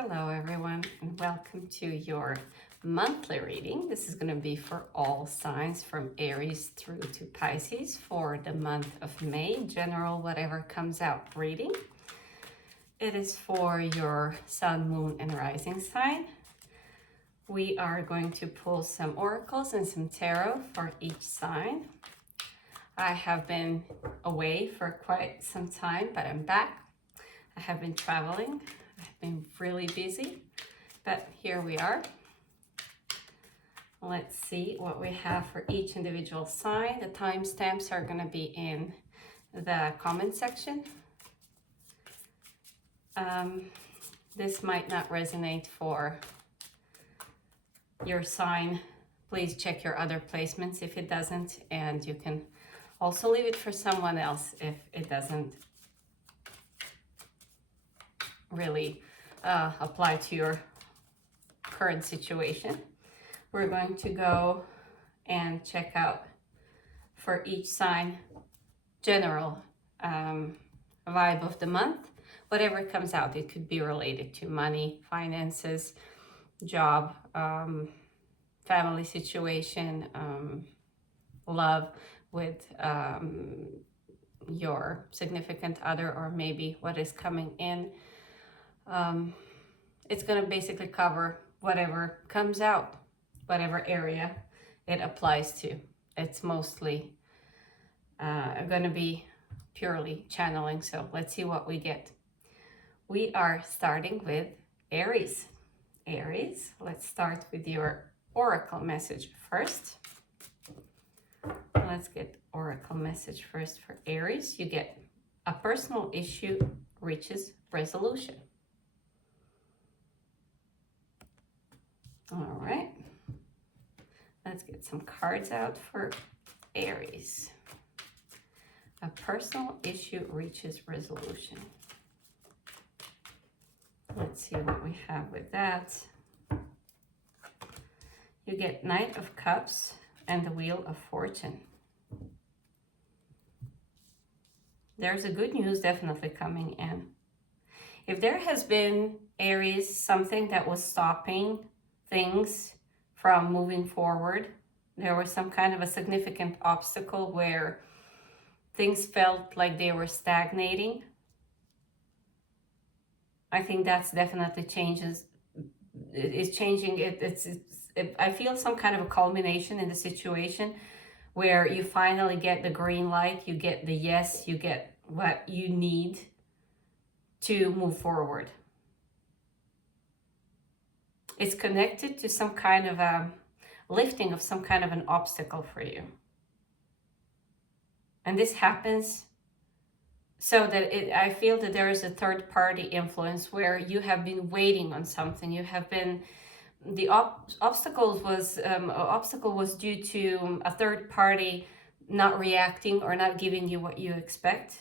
Hello everyone and welcome to your monthly reading. This is going to be for all signs from Aries through to Pisces for the month of May. General, whatever comes out reading. It is for your sun, moon and rising sign. We are going to pull some oracles and some tarot for each sign. I have been away for quite some time, but I'm back. I have been traveling. I've been really busy, but here we are. Let's see what we have for each individual sign. The timestamps are going to be in the comment section. This might not resonate for your sign. Please check your other placements if it doesn't, and you can also leave it for someone else if it doesn't really apply to your current situation. We're going to go and check out for each sign general vibe of the month. Whatever comes out, it could be related to money, finances, job, family situation, love with your significant other, or maybe what is coming in. It's going to basically cover whatever comes out, whatever area it applies to. It's mostly going to be purely channeling. So let's see what we get. We are starting with Aries. Aries, let's start with your oracle message first. Let's get oracle message first for Aries. You get a personal issue reaches resolution. All right, let's get some cards out for Aries. A personal issue reaches resolution. Let's see what we have with that. You get Knight of Cups and the Wheel of Fortune. There's a good news definitely coming in. If there has been, Aries, something that was stopping things from moving forward, there was some kind of a significant obstacle where things felt like they were stagnating, I think that's definitely changes. It's changing. I feel some kind of a culmination in the situation where you finally get the green light, you get the yes, you get what you need to move forward. It's connected to some kind of a lifting of some kind of an obstacle for you. And this happens so that I feel that there is a third party influence where you have been waiting on something. You have been, the obstacle was due to a third party not reacting or not giving you what you expect.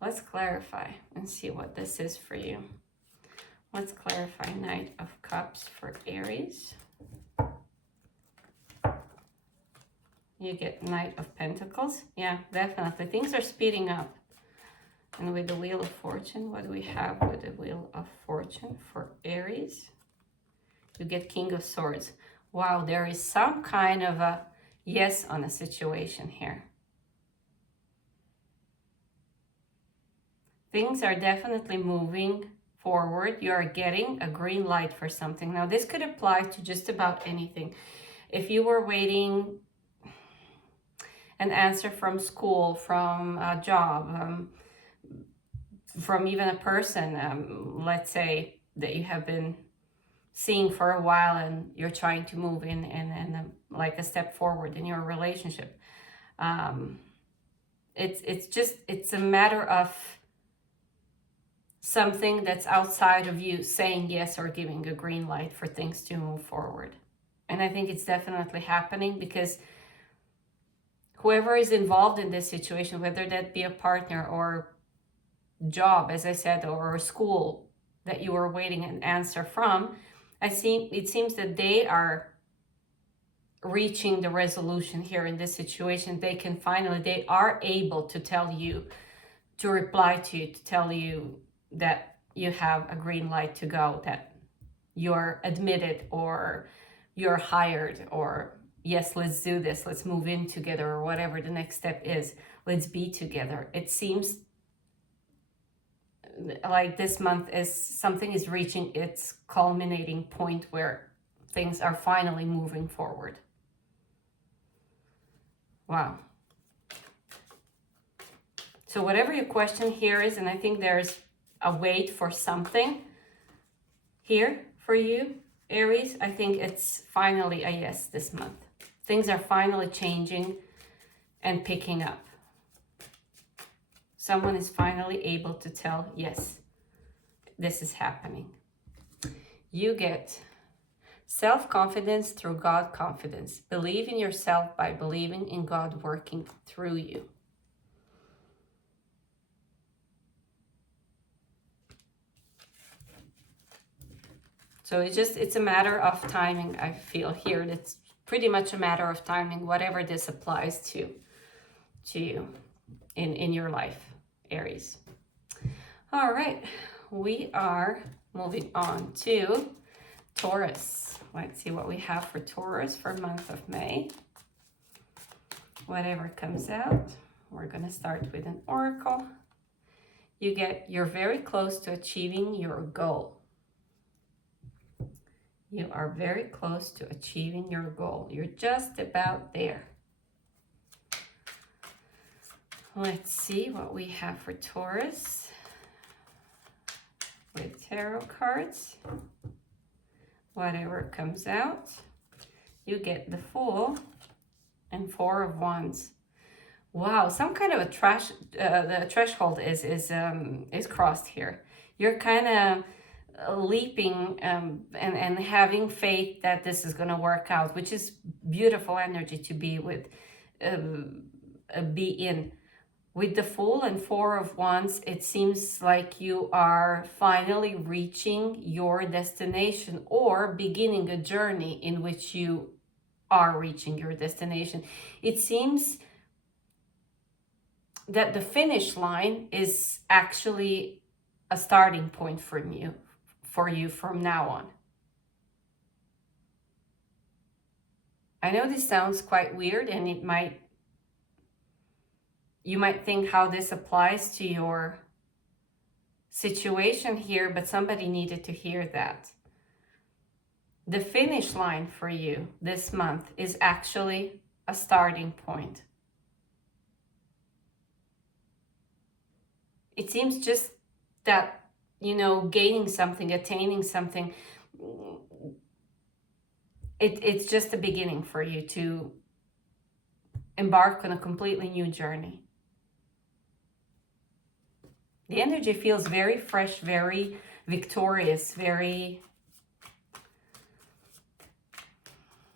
Let's clarify and see what this is for you. Let's clarify Knight of Cups for Aries. You get Knight of Pentacles. Yeah, definitely. Things are speeding up. And with the Wheel of Fortune, what do we have with the Wheel of Fortune for Aries? You get King of Swords. Wow, there is some kind of a yes on a situation here. Things are definitely moving forward. You are getting a green light for something. Now, this could apply to just about anything. If you were waiting an answer from school, from a job, from even a person, let's say that you have been seeing for a while and you're trying to move in and like a step forward in your relationship. It's a matter of something that's outside of you saying yes or giving a green light for things to move forward. And I think it's definitely happening because whoever is involved in this situation, whether that be a partner or job, as I said, or school that you were waiting an answer from, it seems that they are reaching the resolution here in this situation. They are able to tell you, to reply to you, to tell you that you have a green light to go, that you're admitted or you're hired, or yes, let's do this, let's move in together, or whatever the next step is, let's be together. It seems like this month is something is reaching its culminating point where things are finally moving forward. Wow. So whatever your question here is, and I think there's a wait for something here for you, Aries, I think it's finally a yes this month. Things are finally changing and picking up. Someone is finally able to tell, yes, this is happening. You get self-confidence through God confidence. Believe in yourself by believing in God working through you. So it's a matter of timing, I feel here. It's pretty much a matter of timing, whatever this applies to you in your life, Aries. All right, we are moving on to Taurus. Let's see what we have for Taurus for month of May. Whatever comes out, we're going to start with an oracle. You're very close to achieving your goal. You are very close to achieving your goal. You're just about there. Let's see what we have for Taurus with tarot cards. Whatever comes out, you get the Fool and Four of Wands. Wow, some kind of the threshold is crossed here. You're kind of leaping and having faith that this is going to work out, which is beautiful energy to be with, be in. With the Fool and Four of Wands, it seems like you are finally reaching your destination or beginning a journey in which you are reaching your destination. It seems that the finish line is actually a starting point for you from now on. I know this sounds quite weird, and you might think how this applies to your situation here, but somebody needed to hear that. The finish line for you this month is actually a starting point. It seems just that, gaining something, attaining something, it's just a beginning for you to embark on a completely new journey. The energy feels very fresh, very victorious, very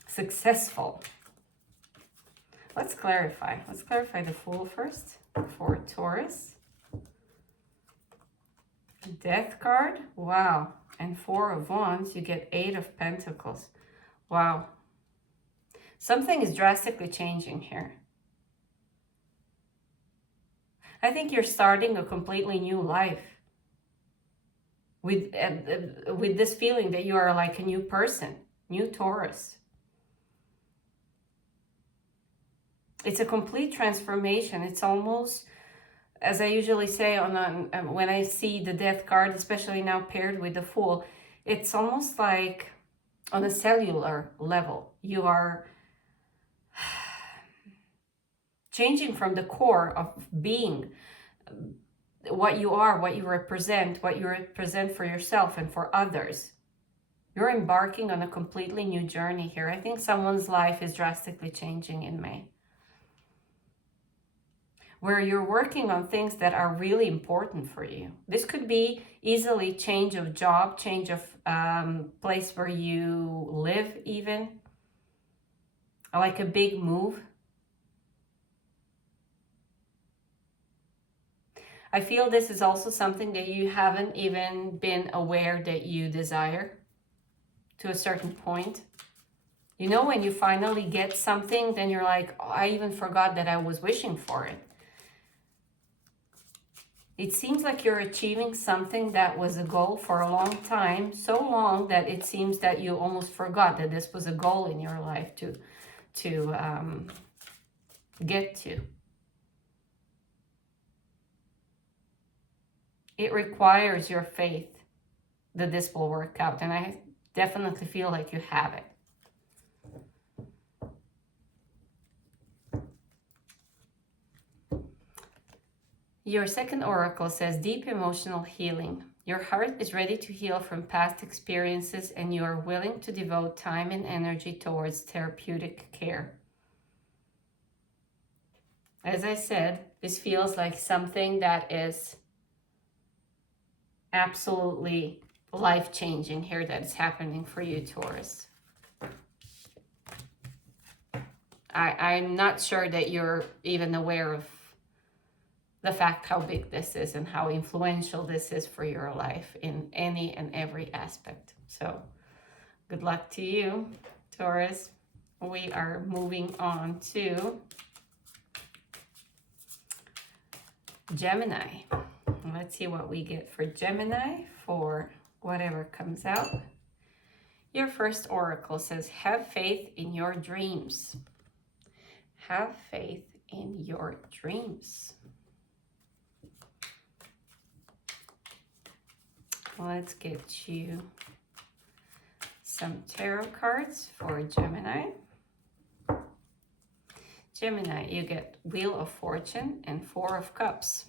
successful. Let's clarify. Let's clarify the Fool first for Taurus. Death card. Wow. And Four of Wands, you get Eight of Pentacles. Wow. Something is drastically changing here. I think you're starting a completely new life with this feeling that you are like a new person, new Taurus. It's a complete transformation. It's almost, as I usually say when I see the Death card, especially now paired with the Fool, it's almost like on a cellular level. You are changing from the core of being what you are, what you represent for yourself and for others. You're embarking on a completely new journey here. I think someone's life is drastically changing in May, where you're working on things that are really important for you. This could be easily change of job, change of place where you live even, like a big move. I feel this is also something that you haven't even been aware that you desire to a certain point. When you finally get something, then you're like, oh, I even forgot that I was wishing for it. It seems like you're achieving something that was a goal for a long time, so long that it seems that you almost forgot that this was a goal in your life to get to. It requires your faith that this will work out, and I definitely feel like you have it. Your second oracle says deep emotional healing. Your heart is ready to heal from past experiences, and you are willing to devote time and energy towards therapeutic care. As I said, this feels like something that is absolutely life-changing here that is happening for you, Taurus. I'm not sure that you're even aware of the fact how big this is and how influential this is for your life in any and every aspect. So good luck to you, Taurus. We are moving on to Gemini. Let's see what we get for Gemini for whatever comes out. Your first oracle says, have faith in your dreams. Have faith in your dreams. Let's get you some tarot cards for Gemini. Gemini, you get Wheel of Fortune and Four of Cups.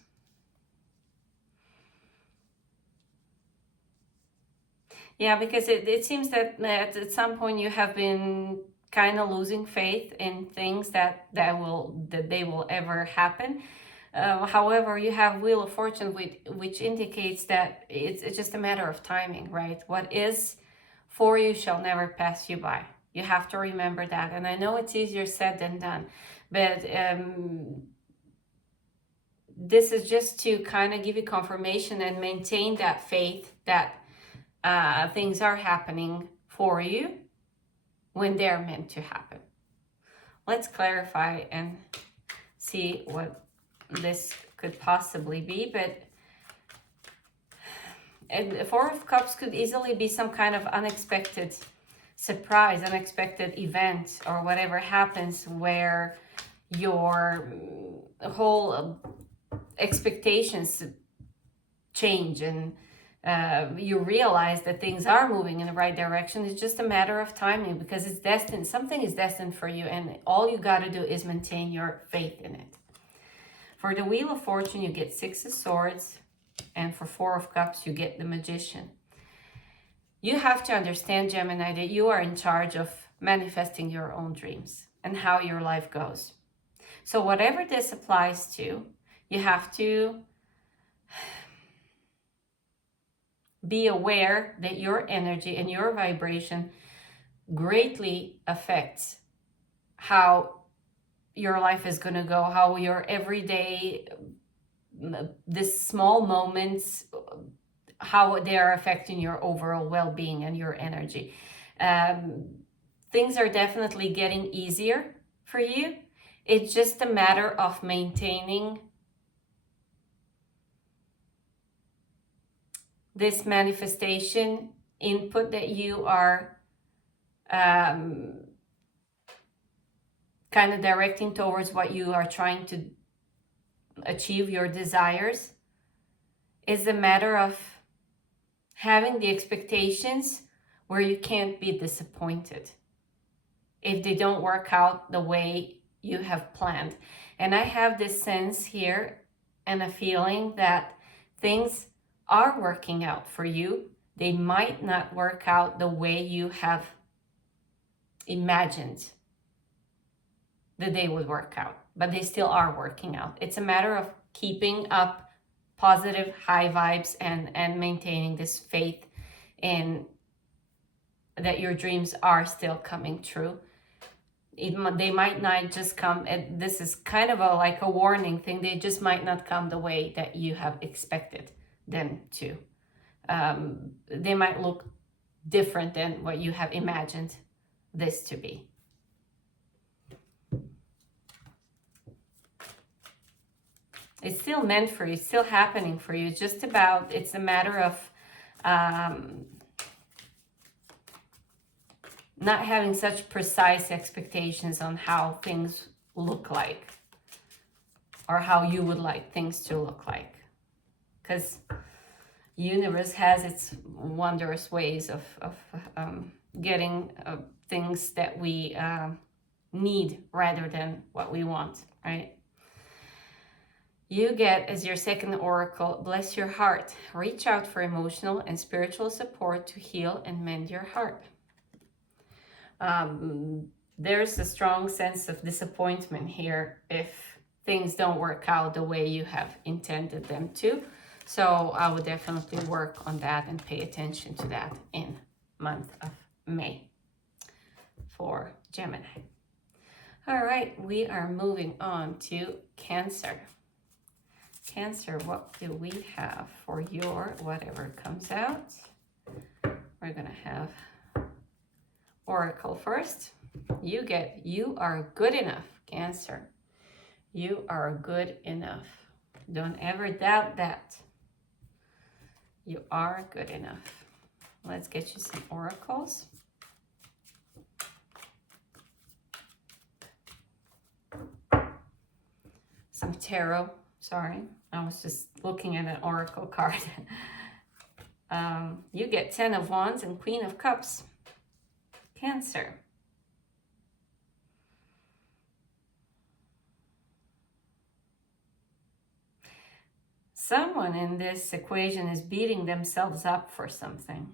Yeah, because it seems that at some point you have been kind of losing faith in things that they will ever happen. However, you have Wheel of Fortune, which indicates that it's just a matter of timing, right? What is for you shall never pass you by. You have to remember that. And I know it's easier said than done, but this is just to kind of give you confirmation and maintain that faith that things are happening for you when they're meant to happen. Let's clarify and see what this could possibly be, but the Four of Cups could easily be some kind of unexpected surprise, unexpected event, or whatever happens where your whole expectations change and you realize that things are moving in the right direction. It's just a matter of timing because it's destined. Something is destined for you, and all you got to do is maintain your faith in it. For the Wheel of Fortune, you get Six of Swords, and for Four of Cups, you get the Magician. You have to understand, Gemini, that you are in charge of manifesting your own dreams and how your life goes. So whatever this applies to, you have to be aware that your energy and your vibration greatly affects how your life is going to go, how your everyday, these small moments, how they are affecting your overall well-being and your energy. Things are definitely getting easier for you. It's just a matter of maintaining this manifestation input that you are kind of directing towards what you are trying to achieve, your desires. Is a matter of having the expectations where you can't be disappointed if they don't work out the way you have planned. And I have this sense here and a feeling that things are working out for you. They might not work out the way you have imagined that they would work out, but they still are working out. It's a matter of keeping up positive, high vibes and maintaining this faith in that your dreams are still coming true. They might not just come, this is kind of like a warning thing, they just might not come the way that you have expected them to. They might look different than what you have imagined this to be. It's still meant for you. It's still happening for you. It's just about, it's a matter of not having such precise expectations on how things look like, or how you would like things to look like. Because universe has its wondrous ways of getting things that we need rather than what we want, right? You get as your second oracle, bless your heart. Reach out for emotional and spiritual support to heal and mend your heart. There's a strong sense of disappointment here if things don't work out the way you have intended them to. So I would definitely work on that and pay attention to that in month of May for Gemini. All right, we are moving on to Cancer. Cancer, what do we have for your whatever comes out? We're gonna have Oracle first. You get, you are good enough, Cancer. You are good enough. Don't ever doubt that. You are good enough. Let's get you some oracles. Some tarot. Sorry, I was just looking at an oracle card. You get 10 of Wands and Queen of Cups. Cancer. Someone in this equation is beating themselves up for something.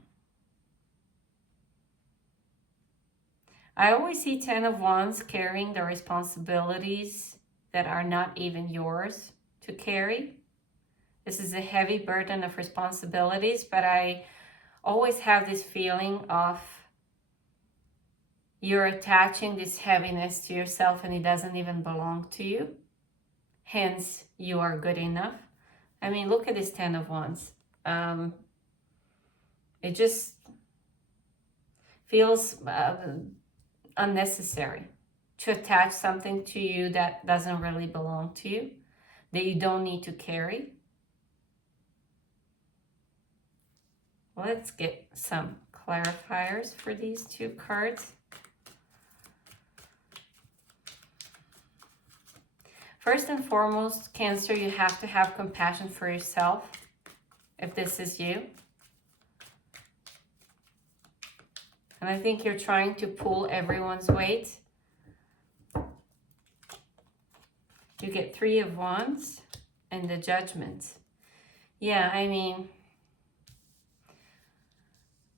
I always see 10 of Wands carrying the responsibilities that are not even yours to carry. This is a heavy burden of responsibilities, but I always have this feeling of you're attaching this heaviness to yourself and it doesn't even belong to you. Hence, you are good enough. I mean, look at this 10 of Wands. It just feels unnecessary to attach something to you that doesn't really belong to you, that you don't need to carry. Let's get some clarifiers for these two cards. First and foremost, Cancer, you have to have compassion for yourself if this is you. And I think you're trying to pull everyone's weight. You get 3 of Wands and the Judgment. Yeah, I mean,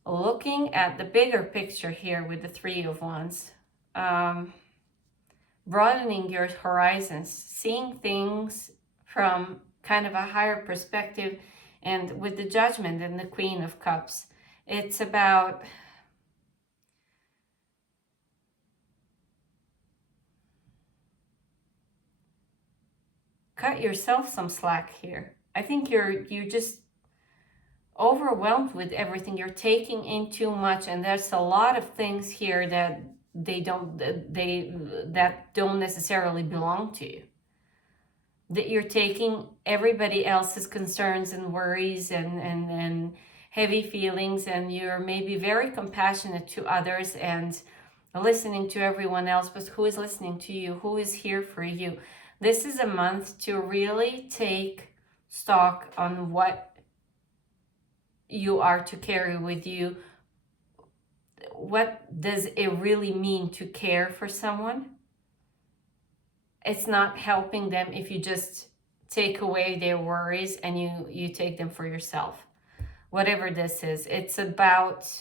looking at the bigger picture here with the 3 of Wands, broadening your horizons, seeing things from kind of a higher perspective, and with the Judgment and the Queen of Cups, it's about cut yourself some slack here. I think you're just overwhelmed with everything. You're taking in too much, and there's a lot of things here that that don't necessarily belong to you. That you're taking everybody else's concerns and worries and heavy feelings, and you're maybe very compassionate to others and listening to everyone else, but who is listening to you? Who is here for you? This is a month to really take stock on what you are to carry with you. What does it really mean to care for someone? It's not helping them if you just take away their worries and you take them for yourself. Whatever this is, it's about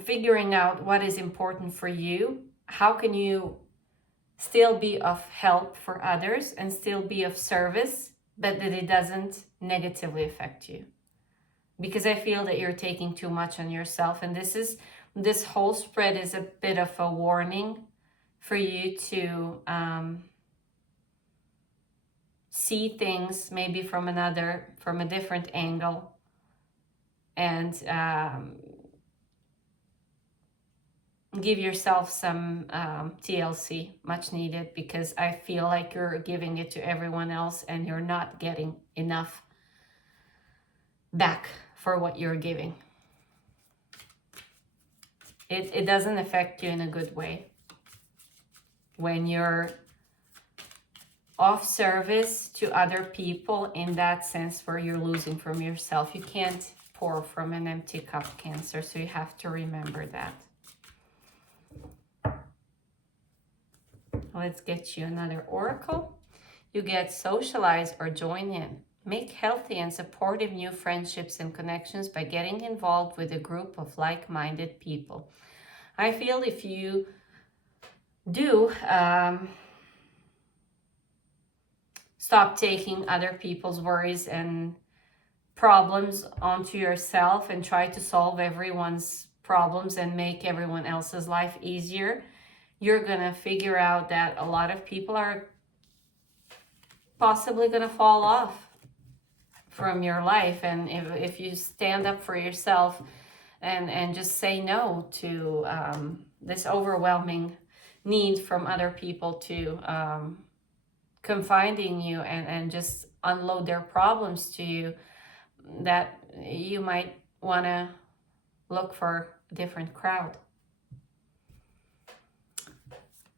figuring out what is important for you. How can you still be of help for others and still be of service, but that it doesn't negatively affect you? Because I feel that you're taking too much on yourself, and this whole spread is a bit of a warning for you to see things maybe from a different angle, and give yourself some TLC, much needed, because I feel like you're giving it to everyone else and you're not getting enough back for what you're giving. It doesn't affect you in a good way. When you're off service to other people, in that sense where you're losing from yourself, you can't pour from an empty cup, Cancer, so you have to remember that. Let's get you another oracle. You get socialize or join in. Make healthy and supportive new friendships and connections by getting involved with a group of like-minded people. I feel if you do stop taking other people's worries and problems onto yourself and try to solve everyone's problems and make everyone else's life easier, you're gonna figure out that a lot of people are possibly gonna fall off from your life. And if you stand up for yourself and just say no to this overwhelming need from other people to confide in you and just unload their problems to you, that you might want to look for a different crowd.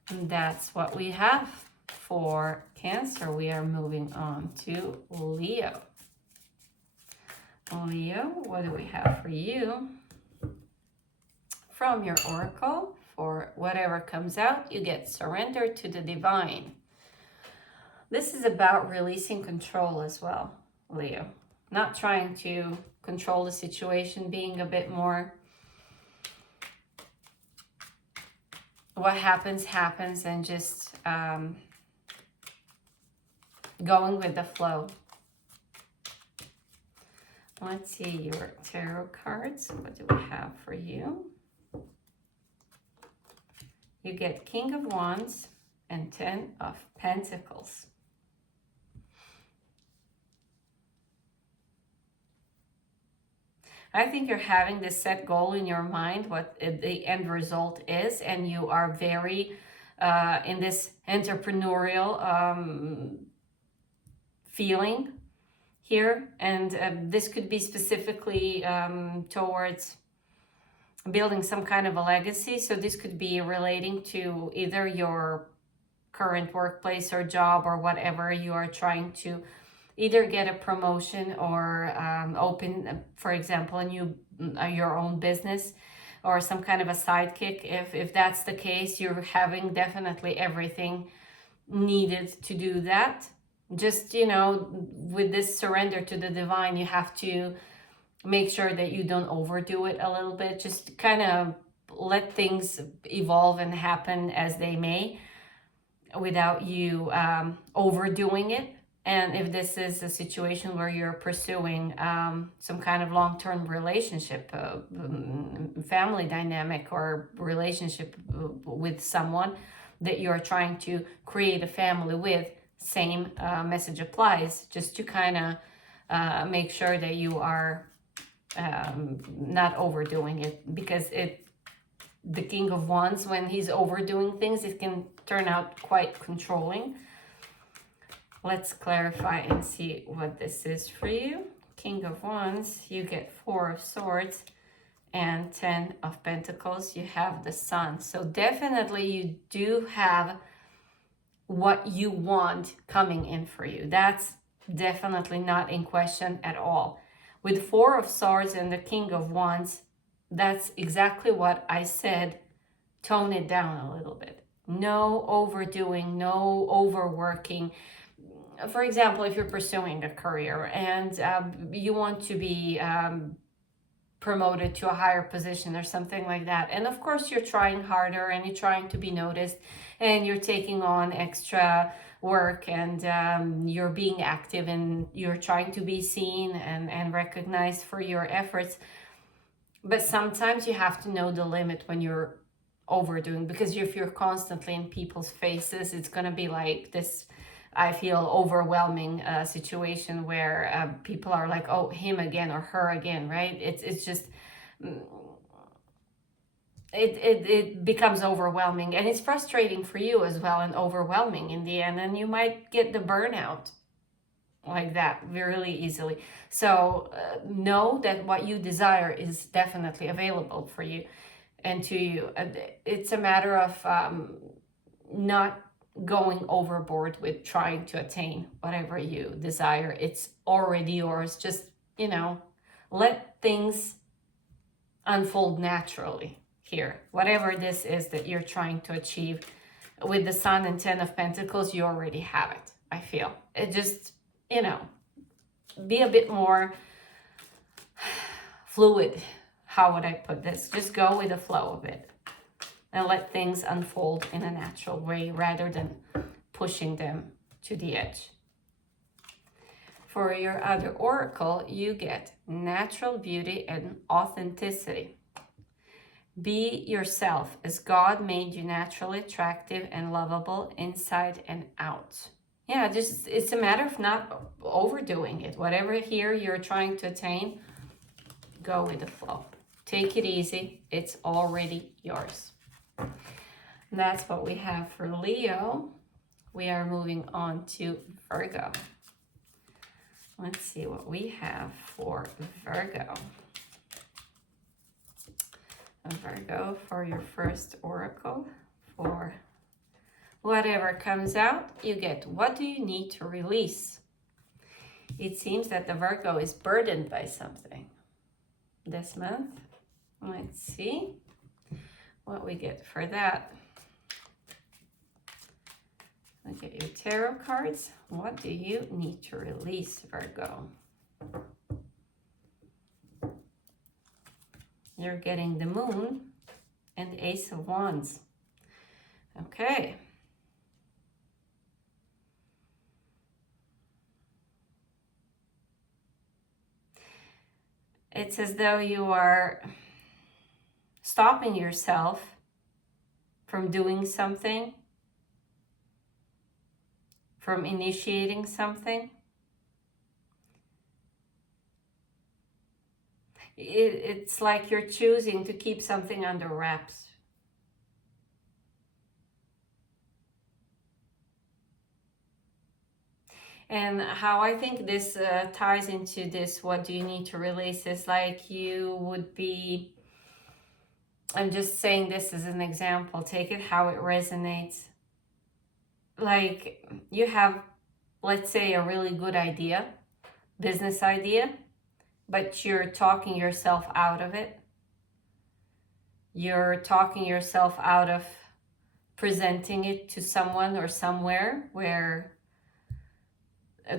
And that's what we have for Cancer. We are moving on to Leo. Leo, what do we have for you? From your oracle, for whatever comes out, you get surrender to the divine. This is about releasing control as well, Leo. Not trying to control the situation, being a bit more, what happens, happens, and just going with the flow. Let's see your tarot cards. What do we have for you? You get King of Wands and 10 of Pentacles. I think you're having this set goal in your mind, what the end result is, and you are very in this entrepreneurial feeling here. And this could be specifically towards building some kind of a legacy. So this could be relating to either your current workplace or job or whatever you are trying to either get a promotion or open, for example, a new your own business or some kind of a sidekick. If that's the case, you're having definitely everything needed to do that. Just, you know, with this surrender to the divine, you have to make sure that you don't overdo it a little bit. Just kind of let things evolve and happen as they may without you overdoing it. And if this is a situation where you're pursuing some kind of long-term relationship, family dynamic, or relationship with someone that you're trying to create a family with, same message applies, just to kind of make sure that you are not overdoing it, because the King of Wands, when he's overdoing things, it can turn out quite controlling. Let's clarify and see what this is for you. King of Wands, you get 4 of Swords and 10 of Pentacles. You have the Sun. So definitely you do have what you want coming in for you. That's definitely not in question at all. With 4 of Swords and the King of Wands, that's exactly what I said. Tone it down a little bit. No overdoing, no overworking. For example, if you're pursuing a career and you want to be promoted to a higher position or something like that, and of course you're trying harder and you're trying to be noticed and you're taking on extra work and you're being active and you're trying to be seen and recognized for your efforts. But sometimes you have to know the limit when you're overdoing, because if you're constantly in people's faces, it's going to be like this, I feel, overwhelming situation where people are like, oh, him again or her again, right? It's just, it becomes overwhelming, and it's frustrating for you as well, and overwhelming in the end, and you might get the burnout like that really easily. So know that what you desire is definitely available for you and to you. It's a matter of not going overboard with trying to attain whatever you desire. It's already yours. Just, let things unfold naturally here. Whatever this is that you're trying to achieve with the Sun and Ten of Pentacles, you already have it, I feel. It just, be a bit more fluid. How would I put this? Just go with the flow of it and let things unfold in a natural way rather than pushing them to the edge. For your other oracle, you get natural beauty and authenticity. Be yourself, as God made you naturally attractive and lovable inside and out. Yeah, just it's a matter of not overdoing it. Whatever here you're trying to attain, go with the flow. Take it easy. It's already yours. That's what we have for Leo. We are moving on to Virgo. Let's see what we have for Virgo. Virgo, for your first oracle, for whatever comes out, you get, what do you need to release? It seems that the Virgo is burdened by something this month. Let's see what we get for that. Look at your tarot cards. What do you need to release, Virgo? You're getting the Moon and the Ace of Wands. Okay. It's as though you are stopping yourself from doing something, from initiating something. It's like you're choosing to keep something under wraps. And how I think this ties into this, what do you need to release, is like you would be, I'm just saying this as an example, take it how it resonates. Like you have, let's say, a really good idea, business idea, but you're talking yourself out of it. You're talking yourself out of presenting it to someone or somewhere where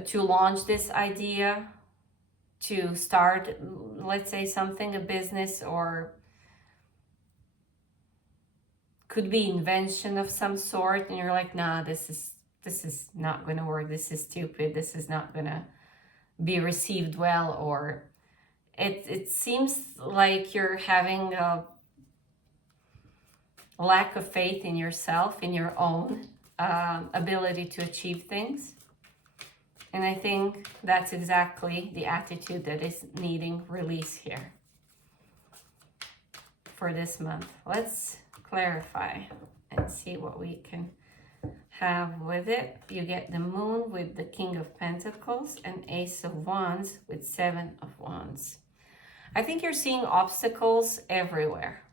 to launch this idea, to start, let's say, something, a business, or could be invention of some sort, and you're like, nah, this is not going to work, this is stupid, this is not going to be received well, or it seems like you're having a lack of faith in yourself, in your own ability to achieve things. And I think that's exactly the attitude that is needing release here for this month. Let's clarify and see what we can have with it. You get the Moon with the King of Pentacles and Ace of Wands with Seven of Wands. I think you're seeing obstacles everywhere.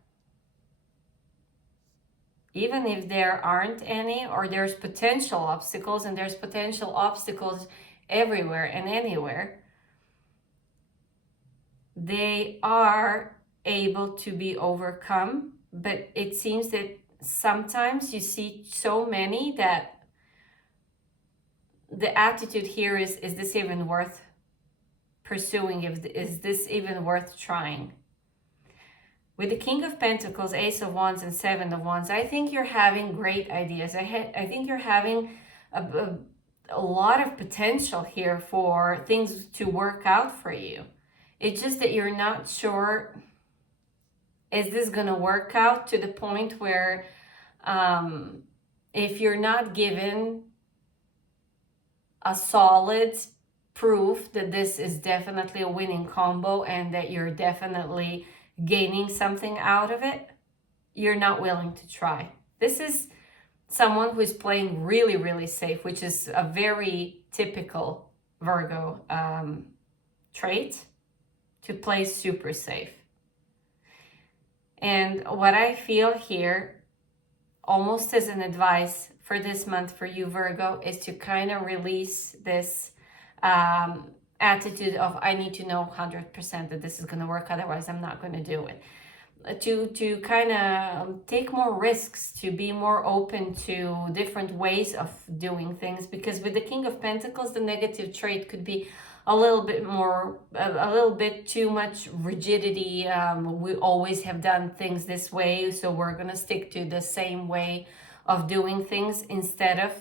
Even if there aren't any, or there's potential obstacles, and there's potential obstacles everywhere and anywhere, they are able to be overcome. But it seems that sometimes you see so many that the attitude here is this even worth pursuing? Is this even worth trying? With the King of Pentacles, Ace of Wands, and Seven of Wands, I think you're having great ideas. I think you're having a lot of potential here for things to work out for you. It's just that you're not sure, is this going to work out, to the point where if you're not given a solid proof that this is definitely a winning combo and that you're definitely gaining something out of it, you're not willing to try. This is someone who is playing really, really safe, which is a very typical Virgo trait, to play super safe. And what I feel here, almost as an advice for this month for you, Virgo, is to kind of release this attitude of, I need to know 100% that this is going to work, otherwise I'm not going to do it. To kind of take more risks, to be more open to different ways of doing things, because with the King of Pentacles, the negative trait could be a little bit more, a little bit too much rigidity. We always have done things this way, so we're going to stick to the same way of doing things, instead of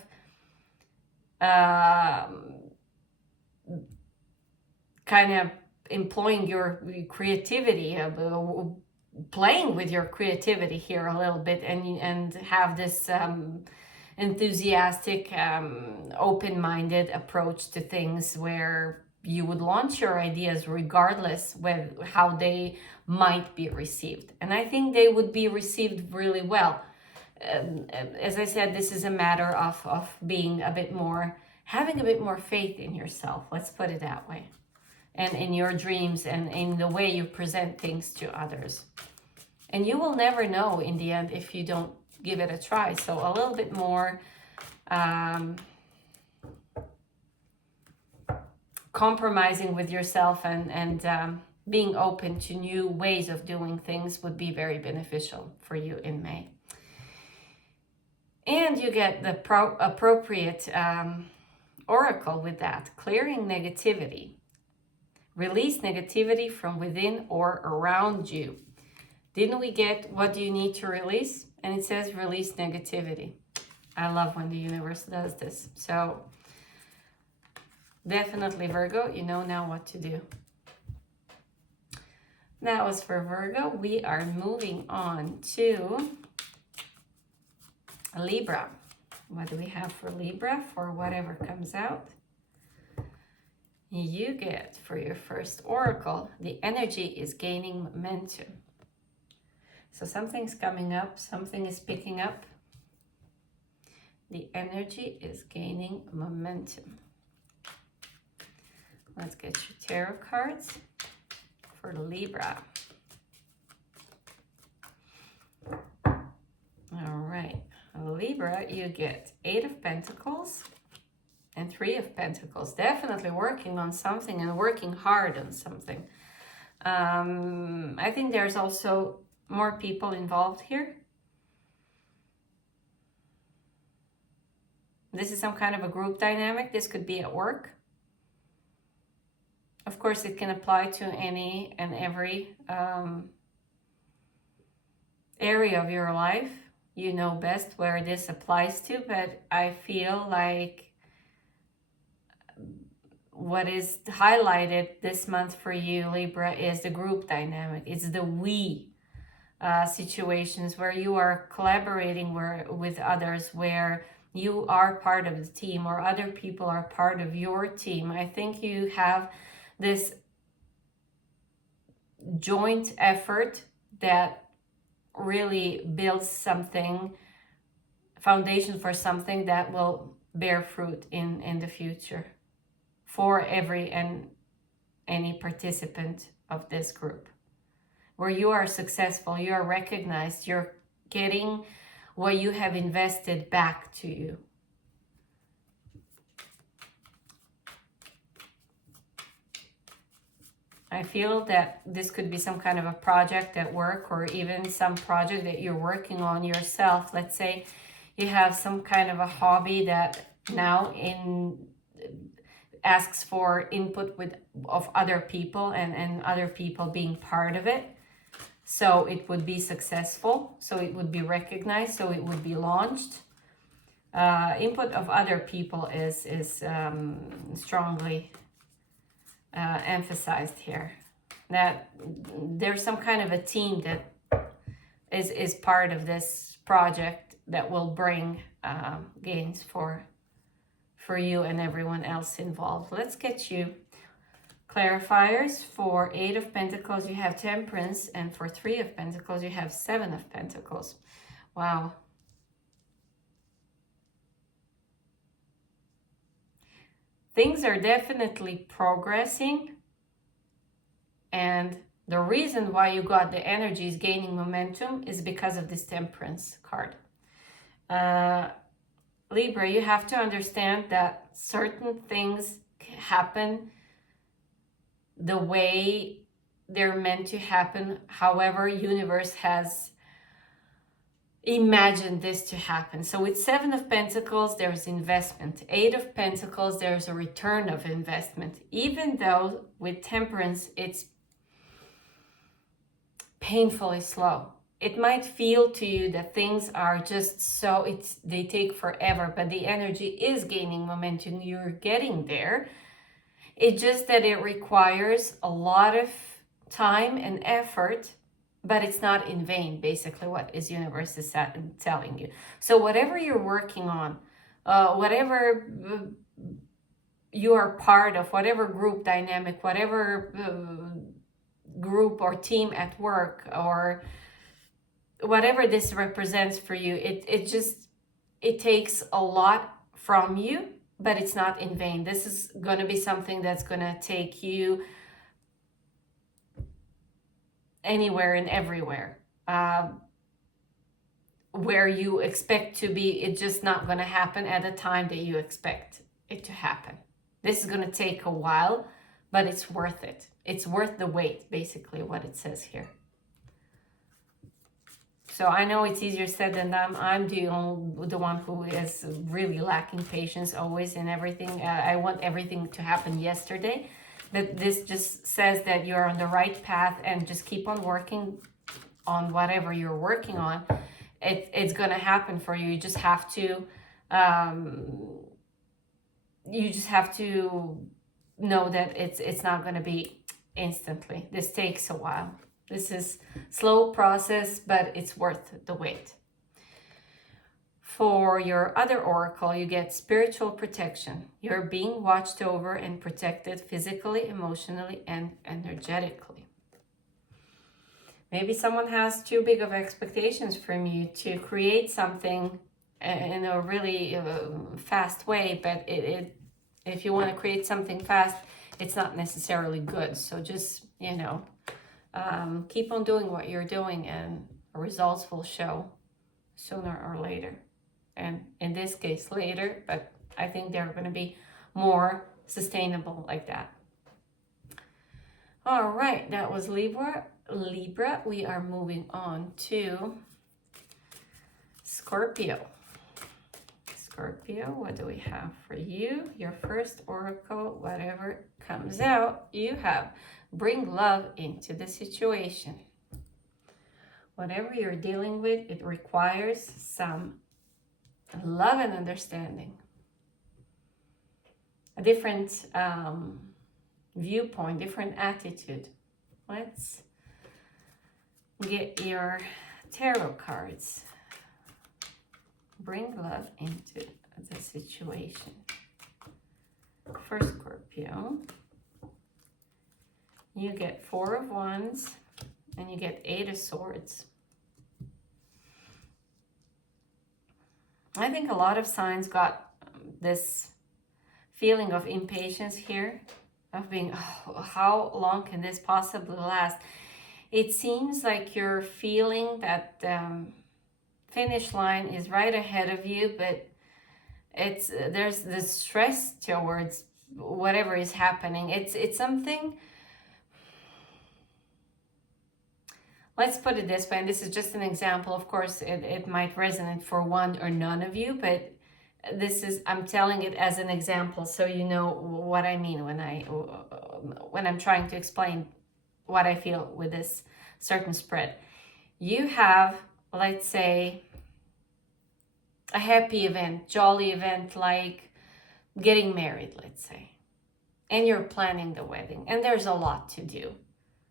kind of employing your creativity, playing with your creativity here a little bit, and have this enthusiastic, open-minded approach to things, where you would launch your ideas regardless with how they might be received. And I think they would be received really well. As I said, this is a matter of being a bit more, having a bit more faith in yourself, let's put it that way, and in your dreams, and in the way you present things to others. And you will never know in the end if you don't give it a try. So a little bit more compromising with yourself, and being open to new ways of doing things would be very beneficial for you in May. And you get the appropriate oracle with that, clearing negativity. Release negativity from within or around you. Didn't we get what do you need to release? And it says release negativity. I love when the universe does this. So definitely, Virgo, you know now what to do. That was for Virgo. We are moving on to Libra. What do we have for Libra for whatever comes out? You get, for your first oracle, the energy is gaining momentum. So something's coming up, something is picking up. The energy is gaining momentum. Let's get you tarot cards for Libra. All right, Libra, you get 8 of Pentacles and 3 of Pentacles. Definitely working on something and working hard on something. I think there's also more people involved here. This is some kind of a group dynamic. This could be at work. Of course, it can apply to any and every area of your life. You know best where this applies to, but I feel like what is highlighted this month for you, Libra, is the group dynamic. It's the we situations where you are collaborating with others, where you are part of the team or other people are part of your team. I think you have this joint effort that really builds something, foundation for something that will bear fruit in the future for every and any participant of this group, where you are successful, you are recognized, you're getting what you have invested back to you. I feel that this could be some kind of a project at work, or even some project that you're working on yourself. Let's say you have some kind of a hobby that now asks for input of other people, and other people being part of it. So it would be successful, so it would be recognized, so it would be launched. Input of other people is strongly emphasized here. That there's some kind of a team that is part of this project that will bring gains for you and everyone else involved. Let's get you clarifiers. For 8 of Pentacles, you have Temperance, and for 3 of Pentacles, you have 7 of Pentacles. Wow. Things are definitely progressing, and the reason why you got the energy is gaining momentum is because of this Temperance card. Libra, you have to understand that certain things happen the way they're meant to happen. However, universe has imagined this to happen. So with 7 of Pentacles, there's investment. 8 of Pentacles, there's a return of investment. Even though with Temperance, it's painfully slow. It might feel to you that things are just so, they take forever, but the energy is gaining momentum. You're getting there. It's just that it requires a lot of time and effort, but it's not in vain, basically what is universe is telling you. So whatever you're working on, whatever you are part of, whatever group dynamic, whatever group or team at work, or whatever this represents for you, it takes a lot from you, but it's not in vain. This is going to be something that's going to take you anywhere and everywhere. Where you expect to be, it's just not going to happen at the time that you expect it to happen. This is going to take a while, but it's worth it. It's worth the wait, basically what it says here. So I know it's easier said than done. I'm the one who is really lacking patience always in everything. I want everything to happen yesterday. But this just says that you're on the right path, and just keep on working on whatever you're working on. It's going to happen for you. You just have to know that it's not going to be instantly. This takes a while. This is slow process, but it's worth the wait. For your other oracle, you get spiritual protection. You're being watched over and protected physically, emotionally, and energetically. Maybe someone has too big of expectations from you to create something in a really fast way, but if you want to create something fast, it's not necessarily good. So just, keep on doing what you're doing, and results will show sooner or later. And in this case, later, but I think they're going to be more sustainable like that. All right, that was Libra. We are moving on to Scorpio. Scorpio, what do we have for you? Your first oracle, whatever comes out, you have bring love into the situation. Whatever you're dealing with, it requires some love and understanding. A different viewpoint, different attitude. Let's get your tarot cards. Bring love into the situation. For Scorpio, you get 4 of Wands and you get 8 of Swords. I think a lot of signs got this feeling of impatience here, of being, how long can this possibly last? It seems like you're feeling that finish line is right ahead of you, but there's this stress towards whatever is happening. It's something. Let's put it this way, and this is just an example. Of course, it might resonate for one or none of you, but I'm telling it as an example so you know what I mean when I'm trying to explain what I feel with this certain spread. You have, let's say, a happy event, jolly event, like getting married, let's say, and you're planning the wedding, and there's a lot to do.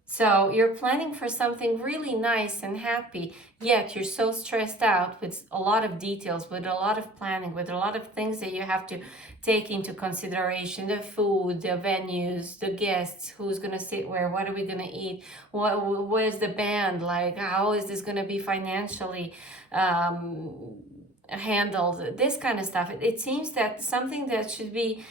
So you're planning for something really nice and happy, yet you're so stressed out with a lot of details, with a lot of planning, with a lot of things that you have to take into consideration: the food, the venues, the guests, who's going to sit where, what are we going to eat, where's the band, like how is this going to be financially handled, this kind of stuff. It seems that something that should be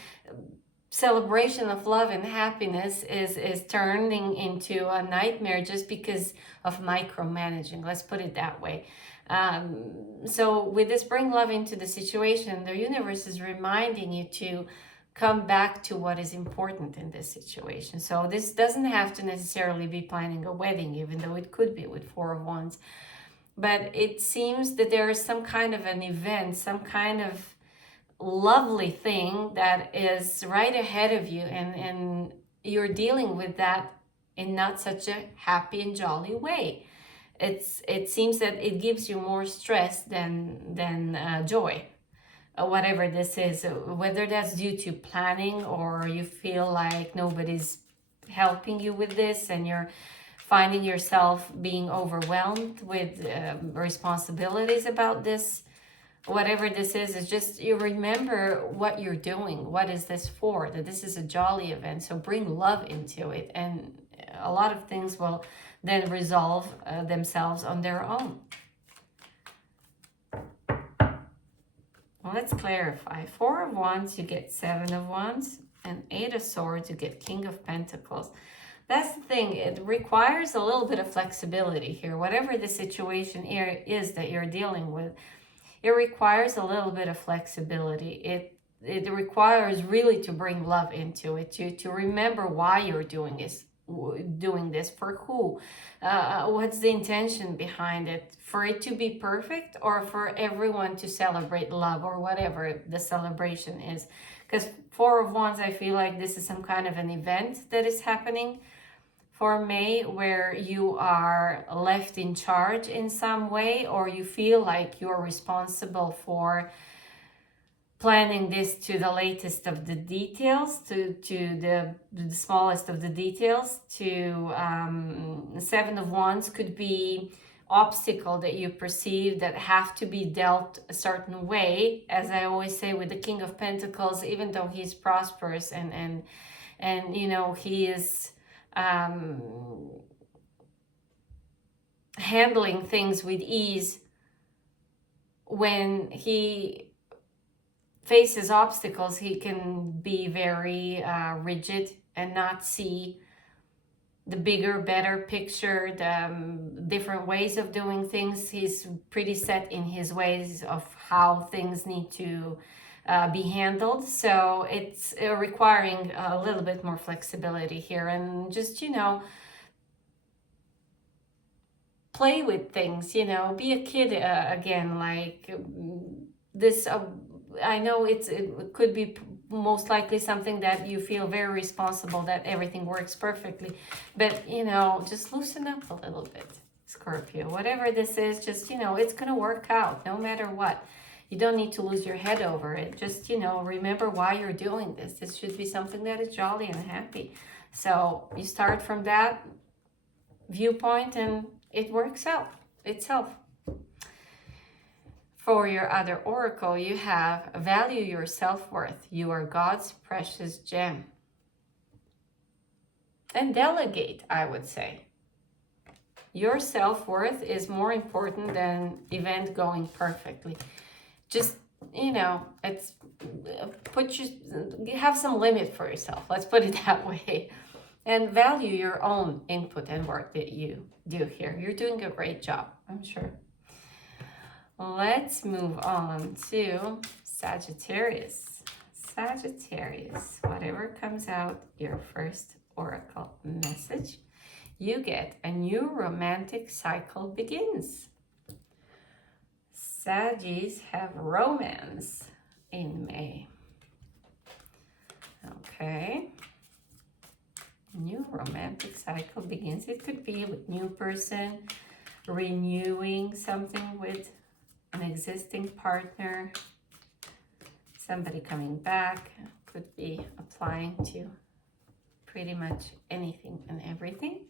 celebration of love and happiness is turning into a nightmare just because of micromanaging, let's put it that way. So with this bring love into the situation, the universe is reminding you to come back to what is important in this situation. So this doesn't have to necessarily be planning a wedding, even though it could be with Four of Wands. But it seems that there is some kind of an event, some kind of lovely thing that is right ahead of you, and you're dealing with that in not such a happy and jolly way. It seems that it gives you more stress than joy, whatever this is, whether that's due to planning or you feel like nobody's helping you with this and you're finding yourself being overwhelmed with responsibilities about this. Whatever this is just you remember what you're doing. What is this for? That this is a jolly event. So bring love into it, and a lot of things will then resolve themselves on their own. Well, let's clarify. Four of Wands, you get Seven of Wands, and Eight of Swords, you get King of Pentacles. That's the thing. It requires a little bit of flexibility here. Whatever the situation is that you're dealing with, it requires a little bit of flexibility. It requires really to bring love into it, to remember why you're doing this, for who, what's the intention behind it, for it to be perfect or for everyone to celebrate love or whatever the celebration is. Because Four of Wands, I feel like this is some kind of an event that is happening for May, where you are left in charge in some way, or you feel like you're responsible for planning this to the latest of the details, to the smallest of the details. Seven of Wands could be obstacle that you perceive that have to be dealt a certain way. As I always say with the King of Pentacles, even though he's prosperous and you know, he is handling things with ease, when he faces obstacles, he can be very rigid and not see the bigger, better picture, the different ways of doing things. He's pretty set in his ways of how things need to be handled. So it's requiring a little bit more flexibility here, and just, you know, play with things, you know, be a kid again, like this. I know it could be most likely something that you feel very responsible, that everything works perfectly, but, you know, just loosen up a little bit, Scorpio. Whatever this is, just, you know, it's gonna work out no matter what. You don't need to lose your head over it. Just, you know, remember why you're doing this. This should be something that is jolly and happy. So you start from that viewpoint and it works out itself. For your other oracle, you have value your self-worth. You are God's precious gem. And delegate, I would say. Your self-worth is more important than event going perfectly. Just, you know, it's have some limit for yourself. Let's put it that way. And value your own input and work that you do here. You're doing a great job, I'm sure. Let's move on to Sagittarius. Sagittarius, whatever comes out, your first oracle message, you get a new romantic cycle begins. Saggies have romance in May. Okay. New romantic cycle begins. It could be with new person, renewing something with an existing partner, somebody coming back. Could be applying to pretty much anything and everything.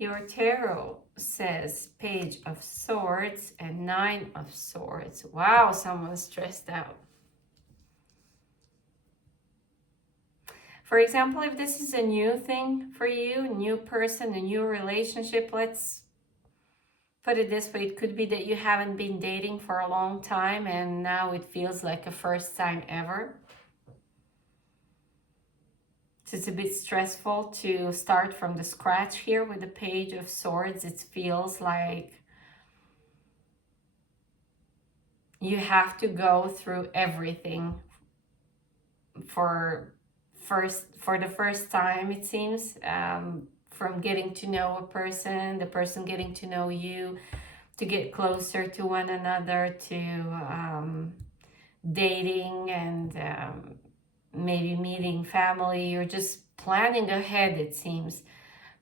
Your tarot says Page of Swords and Nine of Swords. Wow, someone's stressed out. For example, if this is a new thing for you, a new person, a new relationship, let's put it this way. It could be that you haven't been dating for a long time and now it feels like a first time ever. So it's a bit stressful to start from the scratch here with the Page of Swords. It feels like you have to go through everything for the first time, it seems, from getting to know a person, the person getting to know you, to get closer to one another, to dating and maybe meeting family. You're just planning ahead, it seems,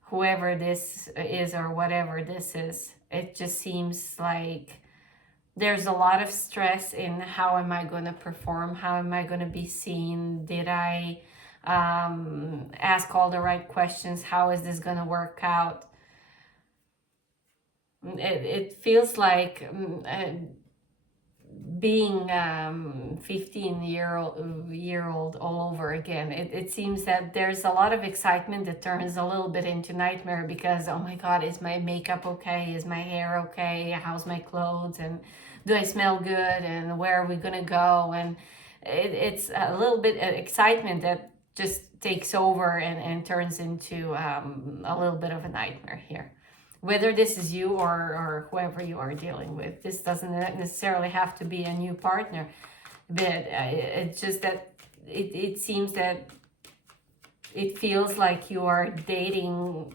whoever this is or whatever this is. It just seems like there's a lot of stress in how am I going to perform? How am I going to be seen? Did I ask all the right questions? How is this going to work out? It feels like being 15-year-old all over again. It seems that there's a lot of excitement that turns a little bit into nightmare because, oh my God, is my makeup okay? Is my hair okay? How's my clothes? And do I smell good? And where are we gonna go? And it's a little bit of excitement that just takes over and turns into a little bit of a nightmare here. Whether this is you or whoever you are dealing with, this doesn't necessarily have to be a new partner, but it's just that it seems that it feels like you are dating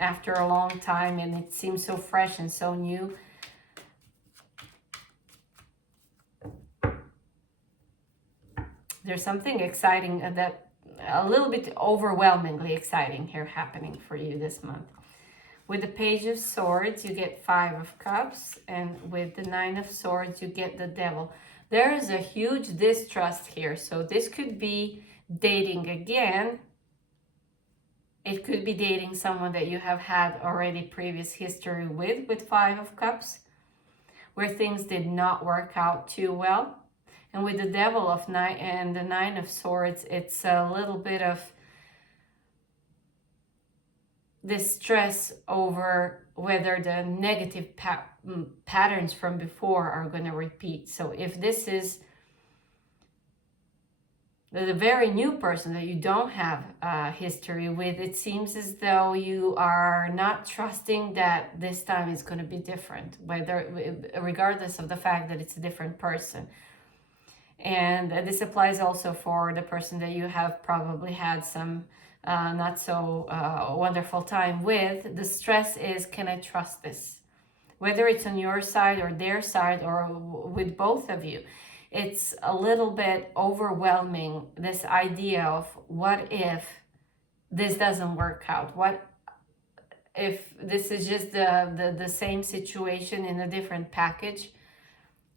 after a long time and it seems so fresh and so new. There's something exciting that a little bit overwhelmingly exciting here happening for you this month. With the Page of Swords, you get 5 of Cups, and with the 9 of Swords, you get the Devil. There is a huge distrust here, so this could be dating again. It could be dating someone that you have had already previous history with 5 of Cups, where things did not work out too well. And with the Devil of 9 and the 9 of Swords, it's a little bit of this stress over whether the negative patterns from before are going to repeat. So if this is the very new person that you don't have history with, it seems as though you are not trusting that this time is going to be different, regardless of the fact that it's a different person. And this applies also for the person that you have probably had some not so wonderful time with. The stress is, can I trust this? Whether it's on your side or their side or with both of you, it's a little bit overwhelming, this idea of what if this doesn't work out? What if this is just the same situation in a different package?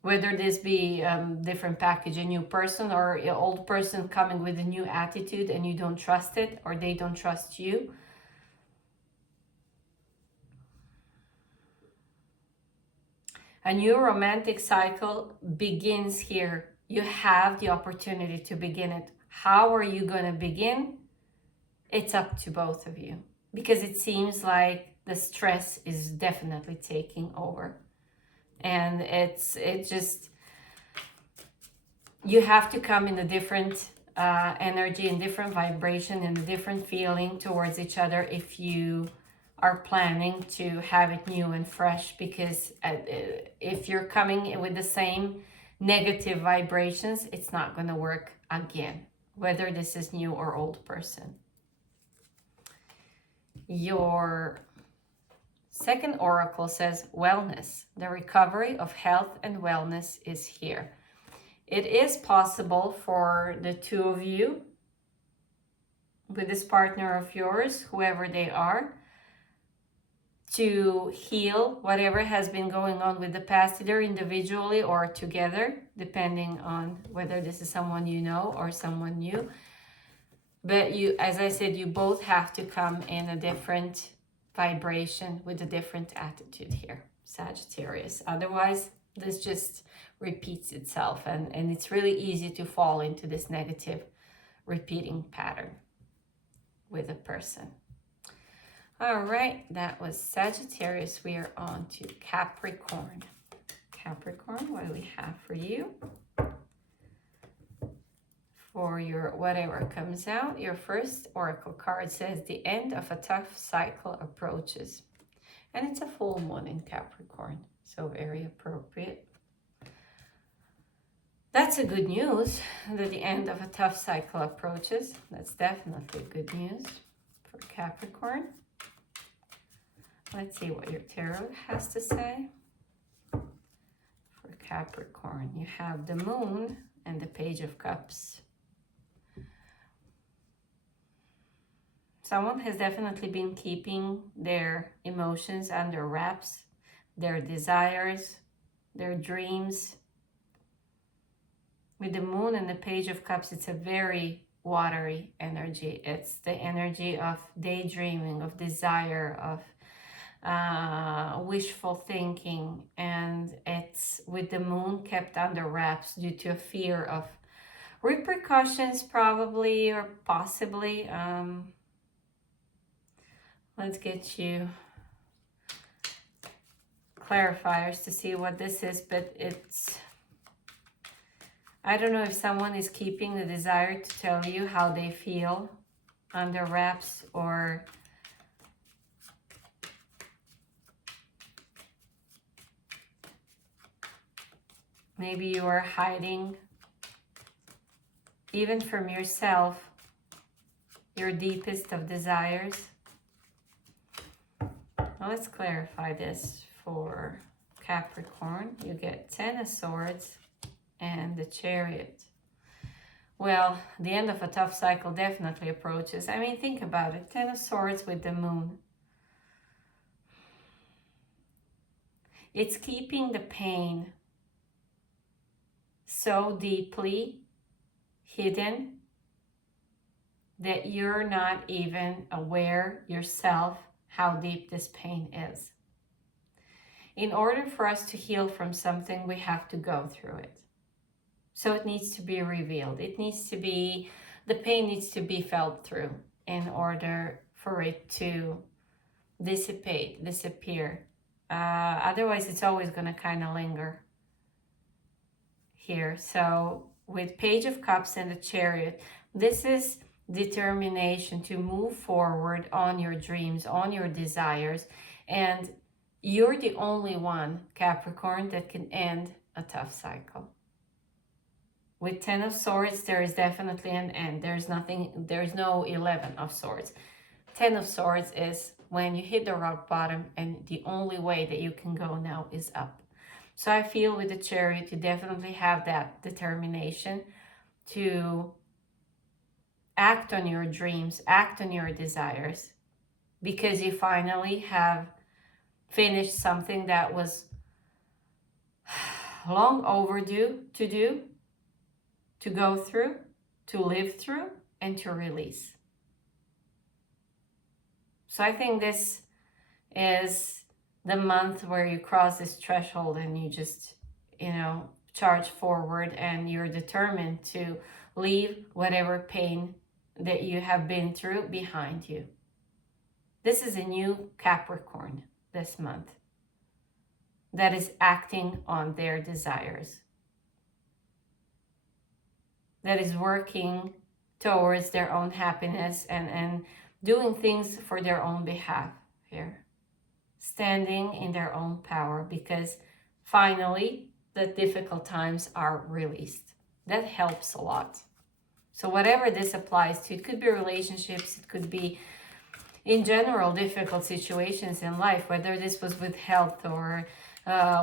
Whether this be different package, a new person or an old person coming with a new attitude and you don't trust it or they don't trust you. A new romantic cycle begins here. You have the opportunity to begin it. How are you going to begin? It's up to both of you because it seems like the stress is definitely taking over. And it's just, you have to come in a different energy and different vibration and a different feeling towards each other if you are planning to have it new and fresh, because if you're coming with the same negative vibrations, it's not going to work again, whether this is new or old person. Your second oracle says wellness. The recovery of health and wellness is here. It is possible for the two of you, with this partner of yours, whoever they are, to heal whatever has been going on with the past, either individually or together, depending on whether this is someone you know or someone new. But you, as I said, you both have to come in a different vibration with a different attitude here, Sagittarius. Otherwise, this just repeats itself, and it's really easy to fall into this negative repeating pattern with a person. All right, that was Sagittarius. We are on to Capricorn. Capricorn, what do we have for you? For your whatever comes out, your first oracle card says the end of a tough cycle approaches. And it's a full moon in Capricorn, so very appropriate. That's a good news, that the end of a tough cycle approaches. That's definitely good news for Capricorn. Let's see what your tarot has to say. For Capricorn, you have the moon and the Page of Cups. Someone has definitely been keeping their emotions under wraps, their desires, their dreams. With the moon and the Page of Cups, it's a very watery energy. It's the energy of daydreaming, of desire, of wishful thinking. And it's with the moon kept under wraps due to a fear of repercussions, probably, or possibly. Let's get you clarifiers to see what this is, but it's, I don't know if someone is keeping the desire to tell you how they feel under wraps, or maybe you are hiding, even from yourself, your deepest of desires. Now let's clarify this for Capricorn. You get 10 of Swords and the Chariot. Well, the end of a tough cycle definitely approaches. I mean, think about it. 10 of Swords with the moon. It's keeping the pain so deeply hidden that you're not even aware yourself how deep this pain is. In order for us to heal from something, we have to go through it. So it needs to be revealed. It needs to be, the pain needs to be felt through in order for it to dissipate, disappear. Otherwise, it's always going to kind of linger here. So with Page of Cups and the Chariot, this is determination to move forward on your dreams, on your desires, and you're the only one, Capricorn, that can end a tough cycle. With 10 of Swords, there is definitely an end. There's no 11 of Swords. 10 of Swords is when you hit the rock bottom and the only way that you can go now is up. So I feel with the Chariot, you definitely have that determination to act on your dreams, act on your desires, because you finally have finished something that was long overdue to do, to go through, to live through, and to release. So I think this is the month where you cross this threshold and you just, charge forward, and you're determined to leave whatever pain that you have been through behind you. This is a new Capricorn this month that is acting on their desires, that is working towards their own happiness and doing things for their own behalf here, standing in their own power, because finally the difficult times are released. That helps a lot. So whatever this applies to, it could be relationships, it could be in general difficult situations in life, whether this was with health or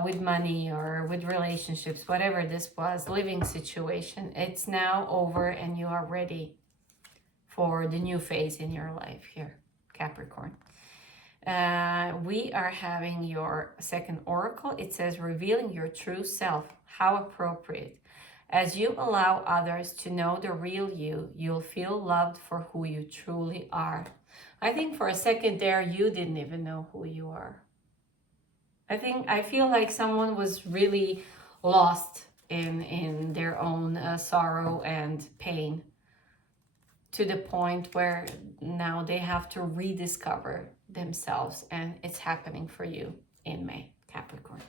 with money or with relationships, whatever this was, living situation, it's now over and you are ready for the new phase in your life here, Capricorn. We are having your second oracle. It says revealing your true self. How appropriate. As you allow others to know the real you, you'll feel loved for who you truly are. I think for a second there, you didn't even know who you are. I feel like someone was really lost in their own sorrow and pain, to the point where now they have to rediscover themselves, and it's happening for you in May, Capricorn.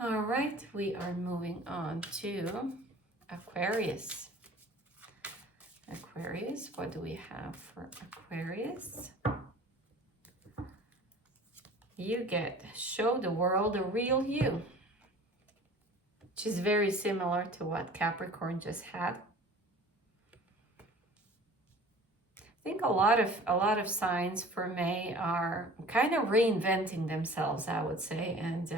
All right, we are moving on to Aquarius. Aquarius, what do we have for Aquarius? You get show the world the real you, which is very similar to what Capricorn just had. I think a lot of signs for May are kind of reinventing themselves, I would say, and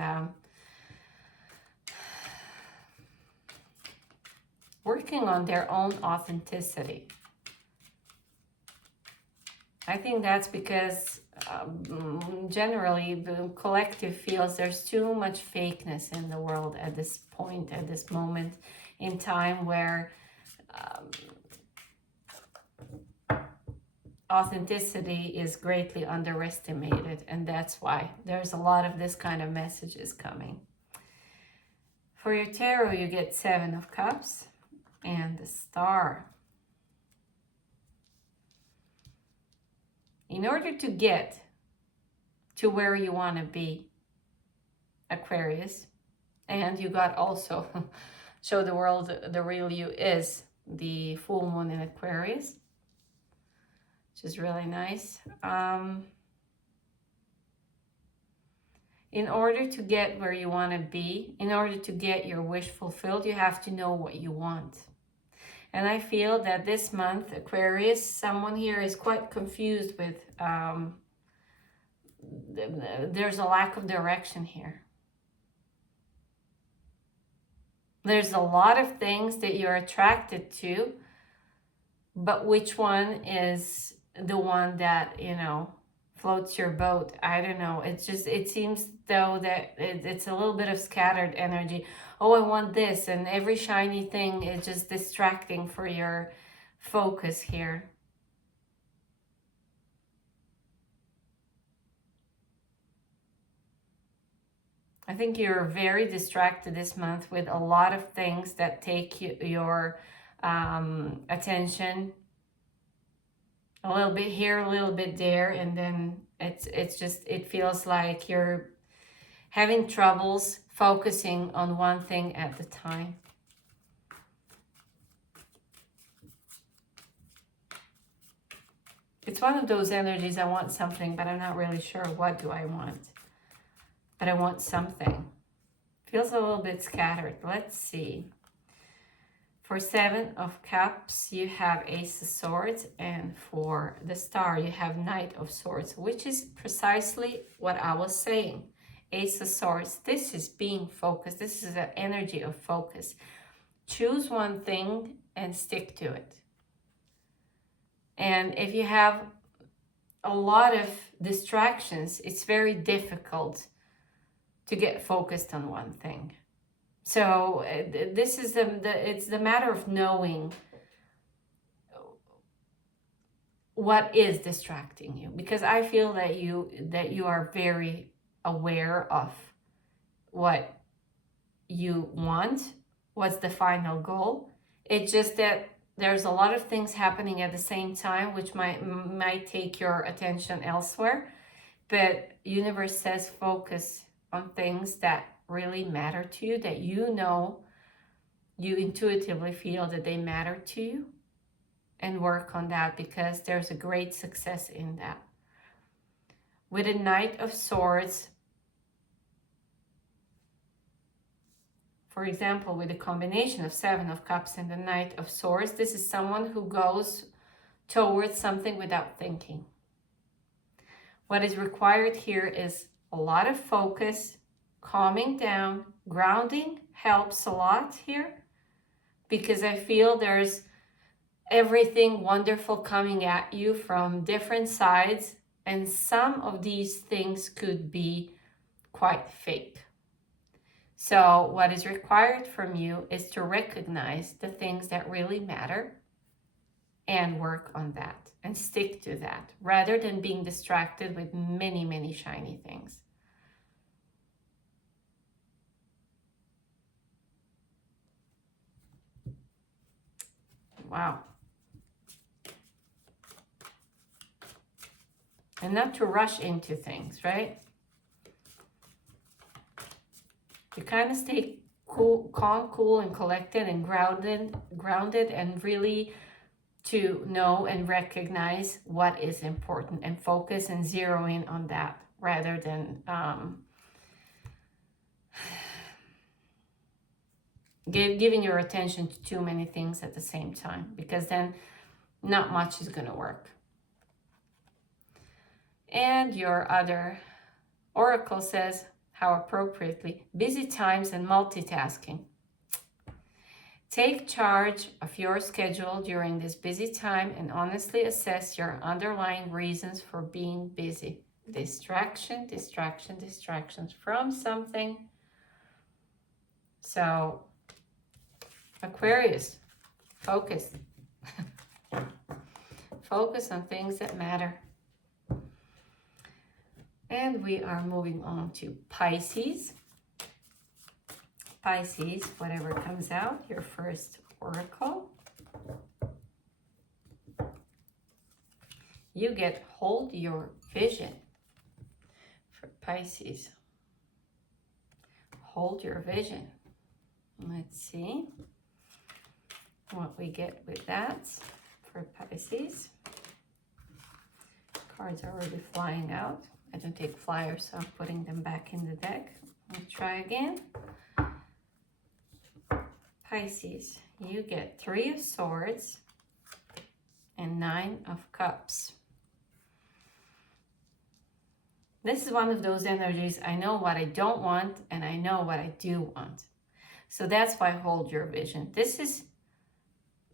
working on their own authenticity. I think that's because generally the collective feels there's too much fakeness in the world at this point, at this moment in time, where authenticity is greatly underestimated, and that's why there's a lot of this kind of messages coming. For your tarot, you get 7 of Cups and the Star. In order to get to where you want to be, Aquarius, and you got also show the world the real you is the full moon in Aquarius, which is really nice. In order to get where you want to be, in order to get your wish fulfilled, you have to know what you want. And I feel that this month, Aquarius, someone here is quite confused with, there's a lack of direction here. There's a lot of things that you're attracted to, but which one is the one that, you know, floats your boat? I don't know. It's just, it seems though that it's a little bit of scattered energy. Oh, I want this, and every shiny thing is just distracting for your focus here. I think you're very distracted this month with a lot of things that take your attention. A little bit here, a little bit there, and then it's just, it feels like you're having troubles focusing on one thing at a time. It's one of those energies, I want something, but I'm not really sure what do I want. But I want something. Feels a little bit scattered. Let's see. For 7 of Cups, you have Ace of Swords, and for the Star, you have Knight of Swords, which is precisely what I was saying. Ace of Swords, this is being focused. This is an energy of focus. Choose one thing and stick to it. And if you have a lot of distractions, it's very difficult to get focused on one thing. So this is it's the matter of knowing what is distracting you, because I feel that you are very aware of what you want, what's the final goal. It's just that there's a lot of things happening at the same time which might take your attention elsewhere, but universe says focus on things that really matter to you, that you know, you intuitively feel that they matter to you, and work on that, because there's a great success in that. With a Knight of Swords, for example, with a combination of 7 of Cups and the Knight of Swords, this is someone who goes towards something without thinking. What is required here is a lot of focus, calming down, grounding helps a lot here, because I feel there's everything wonderful coming at you from different sides, and some of these things could be quite fake. So what is required from you is to recognize the things that really matter and work on that and stick to that rather than being distracted with many, many shiny things. Wow. And not to rush into things, right? You kind of stay cool, calm, cool, and collected and grounded, and really to know and recognize what is important and focus and zero in on that rather than giving your attention to too many things at the same time, because then not much is going to work. And your other oracle says, how appropriately, busy times and multitasking. Take charge of your schedule during this busy time and honestly assess your underlying reasons for being busy. Distractions from something. So, Aquarius, focus. Focus on things that matter. And we are moving on to Pisces. Pisces, whatever comes out, your first oracle. You get hold your vision for Pisces. Hold your vision. Let's see what we get with that for Pisces. Cards are already flying out. I don't take flyers, so I'm putting them back in the deck. We'll try again. Pisces, you get 3 of Swords and 9 of Cups. This is one of those energies, I know what I don't want and I know what I do want. So that's why hold your vision. This is,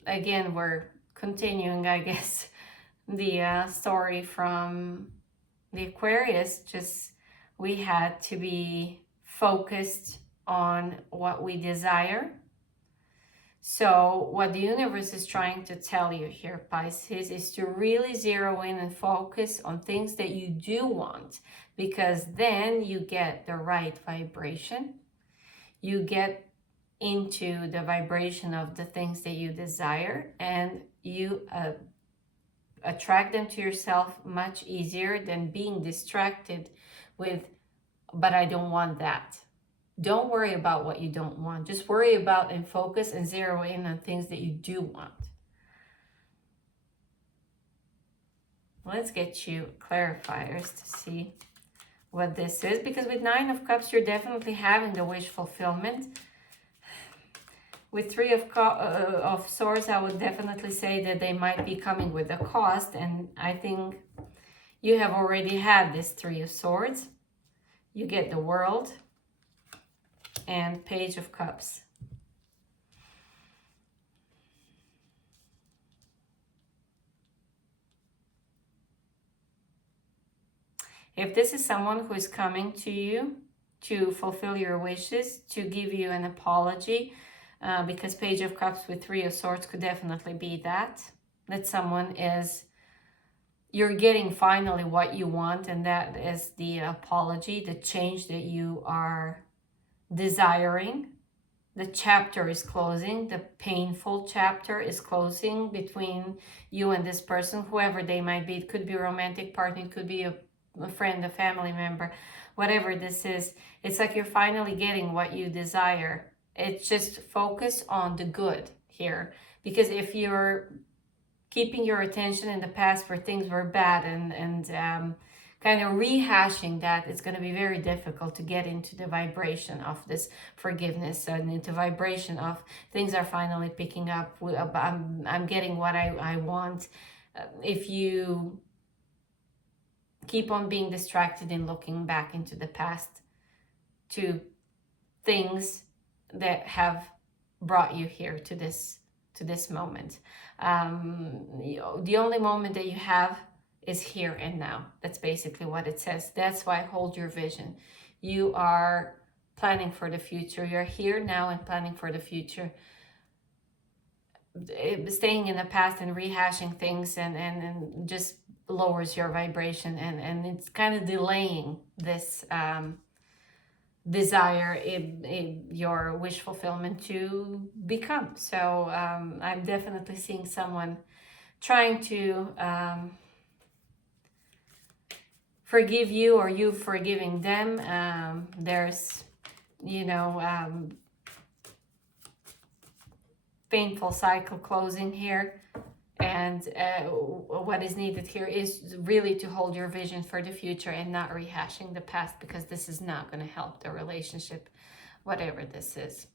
again, we're continuing, I guess, the story from the Aquarius. Just we had to be focused on what we desire. So what the universe is trying to tell you here, Pisces, is to really zero in and focus on things that you do want, because then you get the right vibration. You get into the vibration of the things that you desire, and you attract them to yourself much easier than being distracted with, but I don't want that. Don't worry about what you don't want. Just worry about and focus and zero in on things that you do want. Let's get you clarifiers to see what this is, because with 9 of Cups, you're definitely having the wish fulfillment. With 3 of Swords, I would definitely say that they might be coming with a cost, and I think you have already had this 3 of Swords. You get the World and Page of Cups. If this is someone who is coming to you to fulfill your wishes, to give you an apology, because Page of Cups with 3 of Swords could definitely be that someone is, you're getting finally what you want, and that is the apology, the change that you are desiring. The chapter is closing, the painful chapter is closing between you and this person, whoever they might be. It could be a romantic partner, it could be a friend, a family member, whatever this is. It's like you're finally getting what you desire. It's just focus on the good here, because if you're keeping your attention in the past where things were bad and kind of rehashing that, it's going to be very difficult to get into the vibration of this forgiveness and into vibration of things are finally picking up. I'm getting what I want. If you keep on being distracted and looking back into the past to things that have brought you here to this moment. The only moment that you have is here and now. That's basically what it says. That's why hold your vision. You are planning for the future. You're here now and planning for the future. Staying in the past and rehashing things and just lowers your vibration, and it's kind of delaying this desire, your wish fulfillment to become. So I'm definitely seeing someone trying to forgive you, or you forgiving them. There's, you know, painful cycle closing here. And what is needed here is really to hold your vision for the future and not rehashing the past, because this is not going to help the relationship, whatever this is.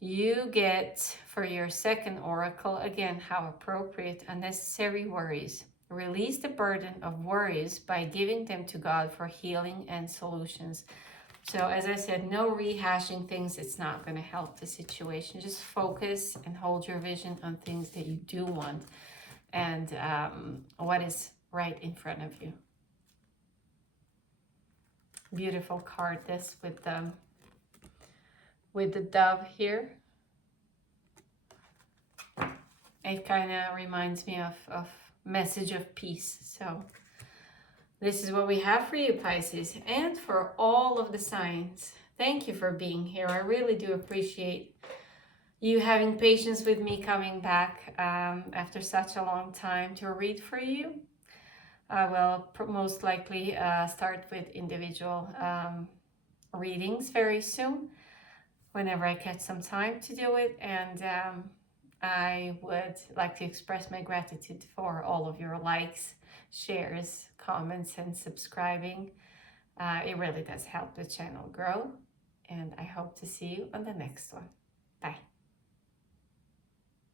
You get, for your second oracle, again, how appropriate, unnecessary worries. Release the burden of worries by giving them to God for healing and solutions. So as I said, no rehashing things. It's not going to help the situation. Just focus and hold your vision on things that you do want, and what is right in front of you. Beautiful card, this with the dove here. It kind of reminds me of message of peace. So this is what we have for you, Pisces, and for all of the signs. Thank you for being here. I really do appreciate you having patience with me coming back after such a long time to read for you. I will most likely start with individual readings very soon, whenever I catch some time to do it. And I would like to express my gratitude for all of your likes, shares, comments, and subscribing. It really does help the channel grow, and I hope to see you on the next one. Bye.